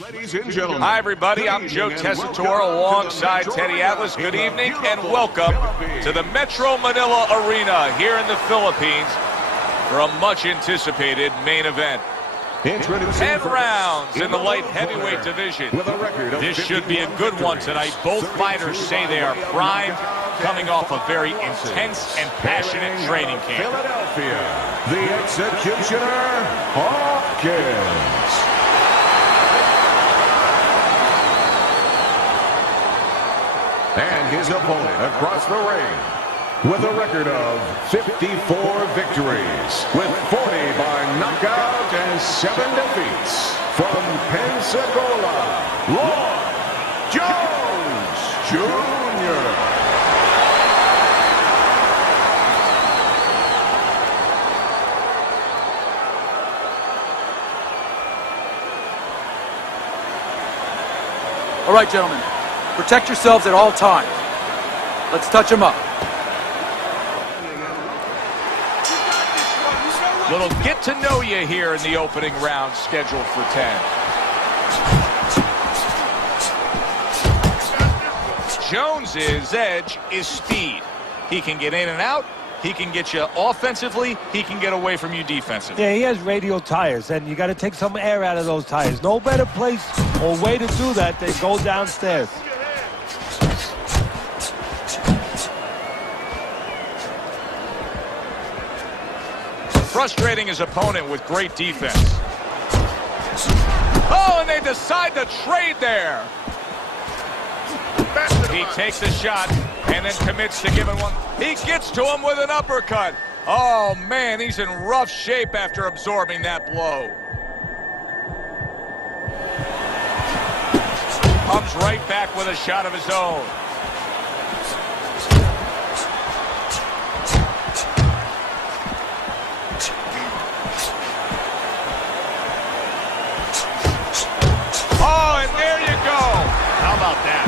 Ladies and gentlemen. Hi, everybody. I'm Joe Tessitore alongside Teddy Atlas. Good evening and welcome to the Metro Manila Arena here in the Philippines for a much-anticipated main event. 10 rounds in the light heavyweight division. This should be a good one tonight. Both fighters say they are primed, coming off a very intense and passionate training camp. Philadelphia, the executioner, Hopkins. And his opponent across the ring with a record of 54 victories, with 40 by knockout and 7 defeats, from Pensacola, Roy Jones Jr. All right, gentlemen. Protect yourselves at all times. Let's touch them up. Little get to know you here in the opening round, scheduled for 10. Jones's edge is speed. He can get in and out. He can get you offensively. He can get away from you defensively. Yeah, he has radial tires, and you got to take some air out of those tires. No better place or way to do that than go downstairs. Frustrating his opponent with great defense. Oh, and they decide to trade there. He takes a shot and then commits to giving one. He gets to him with an uppercut. Oh, man, he's in rough shape after absorbing that blow. Comes right back with a shot of his own. How about that?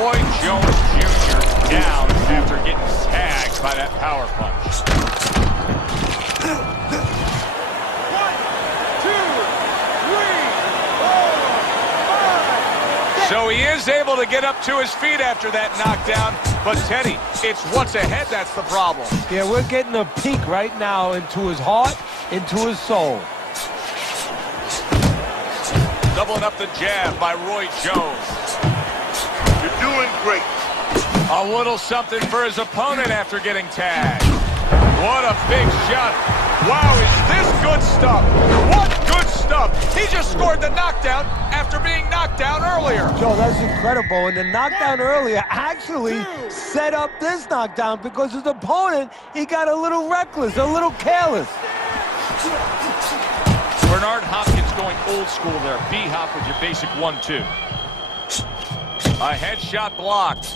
Roy Jones Jr. down after getting tagged by that power punch. 1, 2, 3, 4, 5. So he is able to get up to his feet after that knockdown. But, Teddy, it's what's ahead that's the problem. Yeah, we're getting a peek right now into his heart, into his soul. Doubling up the jab by Roy Jones. You're doing great. A little something for his opponent after getting tagged. What a big shot. Wow, is this good stuff? What good stuff. He just scored the knockdown after being knocked down earlier. Joe, that's incredible. And the knockdown earlier actually set up this knockdown because his opponent, he got a little reckless, a little careless. Bernard Hopkins going old school there. B-hop with your basic 1-2. A headshot blocked.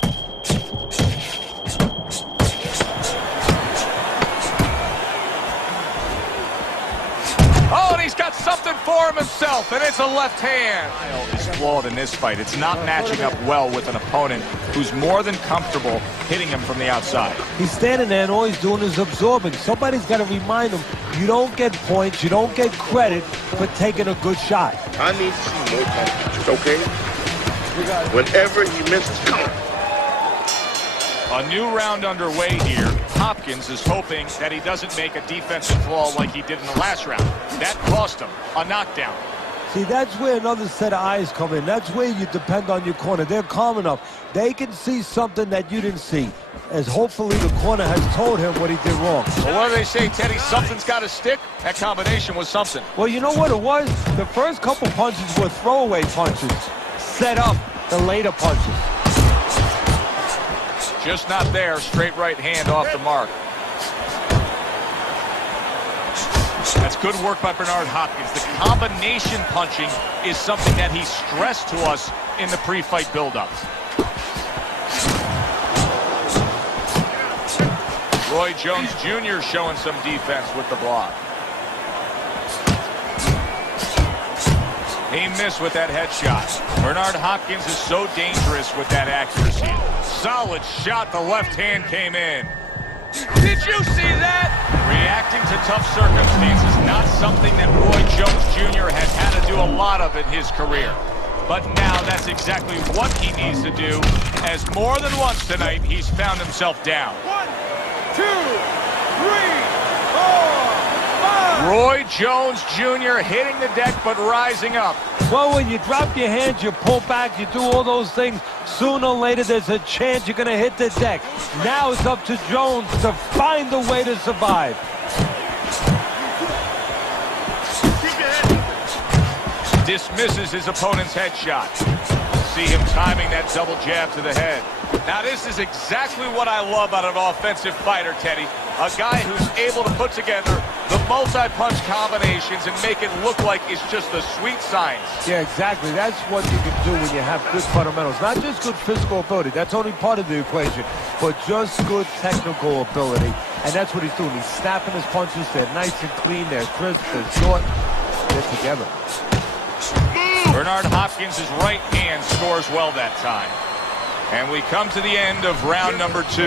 Oh, and he's got something for him himself, and it's a left hand. Is flawed in this fight. It's not matching up well with an opponent who's more than comfortable hitting him from the outside. He's standing there and all he's doing is absorbing. Somebody's got to remind him, you don't get points, you don't get credit for taking a good shot. I need to see more punches, okay? Whenever he misses, count. A new round underway here. Hopkins is hoping that he doesn't make a defensive flaw like he did in the last round. That cost him a knockdown. See, that's where another set of eyes come in. That's where you depend on your corner. They're calm enough. They can see something that you didn't see, as hopefully the corner has told him what he did wrong. Well, what do they say, Teddy? Something's got to stick. That combination was something. Well, you know what it was? The first couple punches were throwaway punches, set up the later punches. Just not there. Straight right hand off the mark. That's good work by Bernard Hopkins. The combination punching is something that he stressed to us in the pre-fight build-up. Roy Jones Jr. showing some defense with the block. He missed with that headshot. Bernard Hopkins is so dangerous with that accuracy. Solid shot. The left hand came in. Did you see that? Reacting to tough circumstances, not something that Roy Jones Jr. has had to do a lot of in his career. but now that's exactly what he needs to do, as more than once tonight he's found himself down. 1, 2, 3, 4, 5. Roy Jones Jr. hitting the deck but rising up. Well, when you drop your hands, you pull back, you do all those things, sooner or later there's a chance you're going to hit the deck. Now it's up to Jones to find a way to survive. Dismisses his opponent's headshot. See him timing that double jab to the head. Now this is exactly what I love out of an offensive fighter, Teddy. A guy who's able to put together the multi-punch combinations and make it look like it's just the sweet science. Yeah, exactly. That's what you can do when you have good fundamentals. Not just good physical ability. That's only part of the equation. But just good technical ability. And that's what he's doing. He's snapping his punches. They're nice and clean. They're crisp. They're short. They're together. Bernard Hopkins' right hand scores well that time. And we come to the end of round number 2.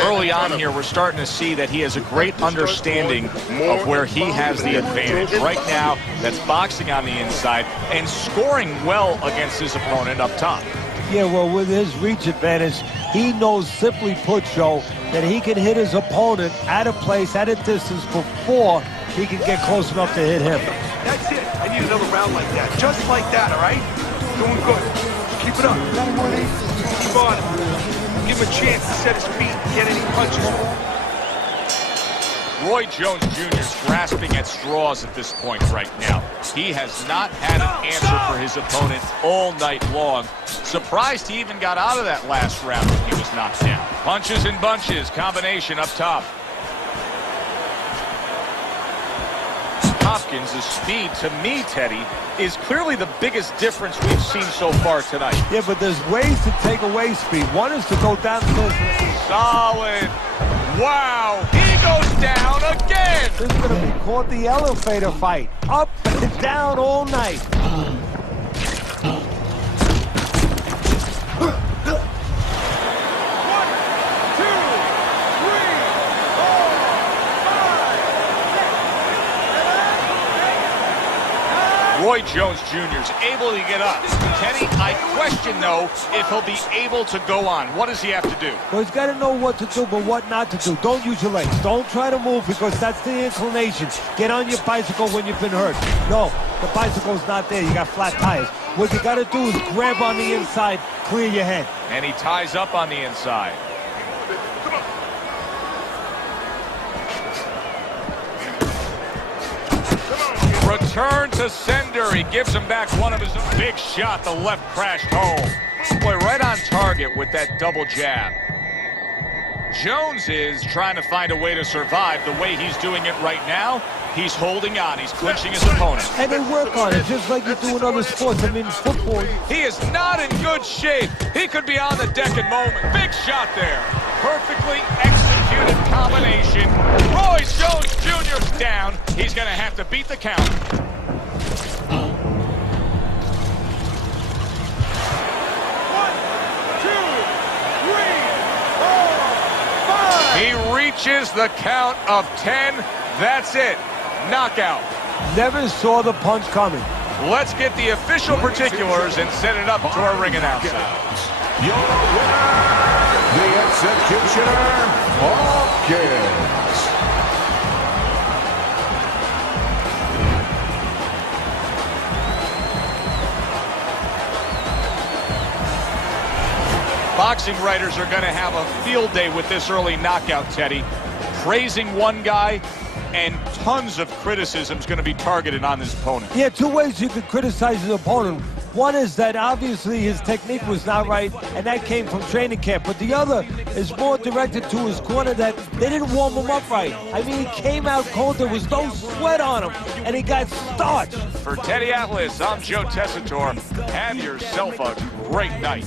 Early on here, we're starting to see that he has a great understanding of where he has the advantage. Right now, that's boxing on the inside and scoring well against his opponent up top. Yeah, well, with his reach advantage, he knows, simply put, Joe, that he can hit his opponent at a place, at a distance before he can get close enough to hit him. That's it. I need another round like that. Just like that, all right? Doing good. Keep it up. Keep on. Give him a chance to set his feet and get any punches. Roy Jones Jr. is grasping at straws at this point right now. He has not had an answer for his opponent all night long. Surprised he even got out of that last round when he was knocked down. Punches and bunches, combination up top. Hopkins' speed, to me, Teddy, is clearly the biggest difference we've seen so far tonight. Yeah, but there's ways to take away speed. One is to go down the middle. Solid. Wow, he goes down again. This is going to be called the elevator fight. Up and down all night. Roy Jones Jr. is able to get up. Teddy, I question, though, if he'll be able to go on. What does he have to do? Well, he's got to know what to do, but what not to do. Don't use your legs. Don't try to move because that's the inclination. Get on your bicycle when you've been hurt. No, the bicycle's not there. You got flat tires. What you got to do is grab on the inside, clear your head. And he ties up on the inside. Return to sender. He gives him back one of his own. Big shot. The left crashed home. Boy, right on target with that double jab. Jones is trying to find a way to survive. The way he's doing it right now, he's holding on. He's clinching his opponent. And they work on it just like you do in other sports. I mean, football. He is not in good shape. He could be on the deck in moment. Big shot there. Perfectly executed combination. Roy Jones Jr.'s down. He's going to have to beat the count. 1, 2, 3, 4, 5. He reaches the count of 10. That's it. Knockout. Never saw the punch coming. Let's get the official particulars and set it up to our ring announcer. Your winner, the executioner, Hopkins. Boxing writers are going to have a field day with this early knockout, Teddy. Praising one guy, and tons of criticism is going to be targeted on his opponent. Yeah, two ways you could criticize his opponent. One is that obviously his technique was not right, and that came from training camp. But the other is more directed to his corner that they didn't warm him up right. I mean, he came out cold. There was no sweat on him, and he got starched. For Teddy Atlas, I'm Joe Tessitore. Have yourself a great night.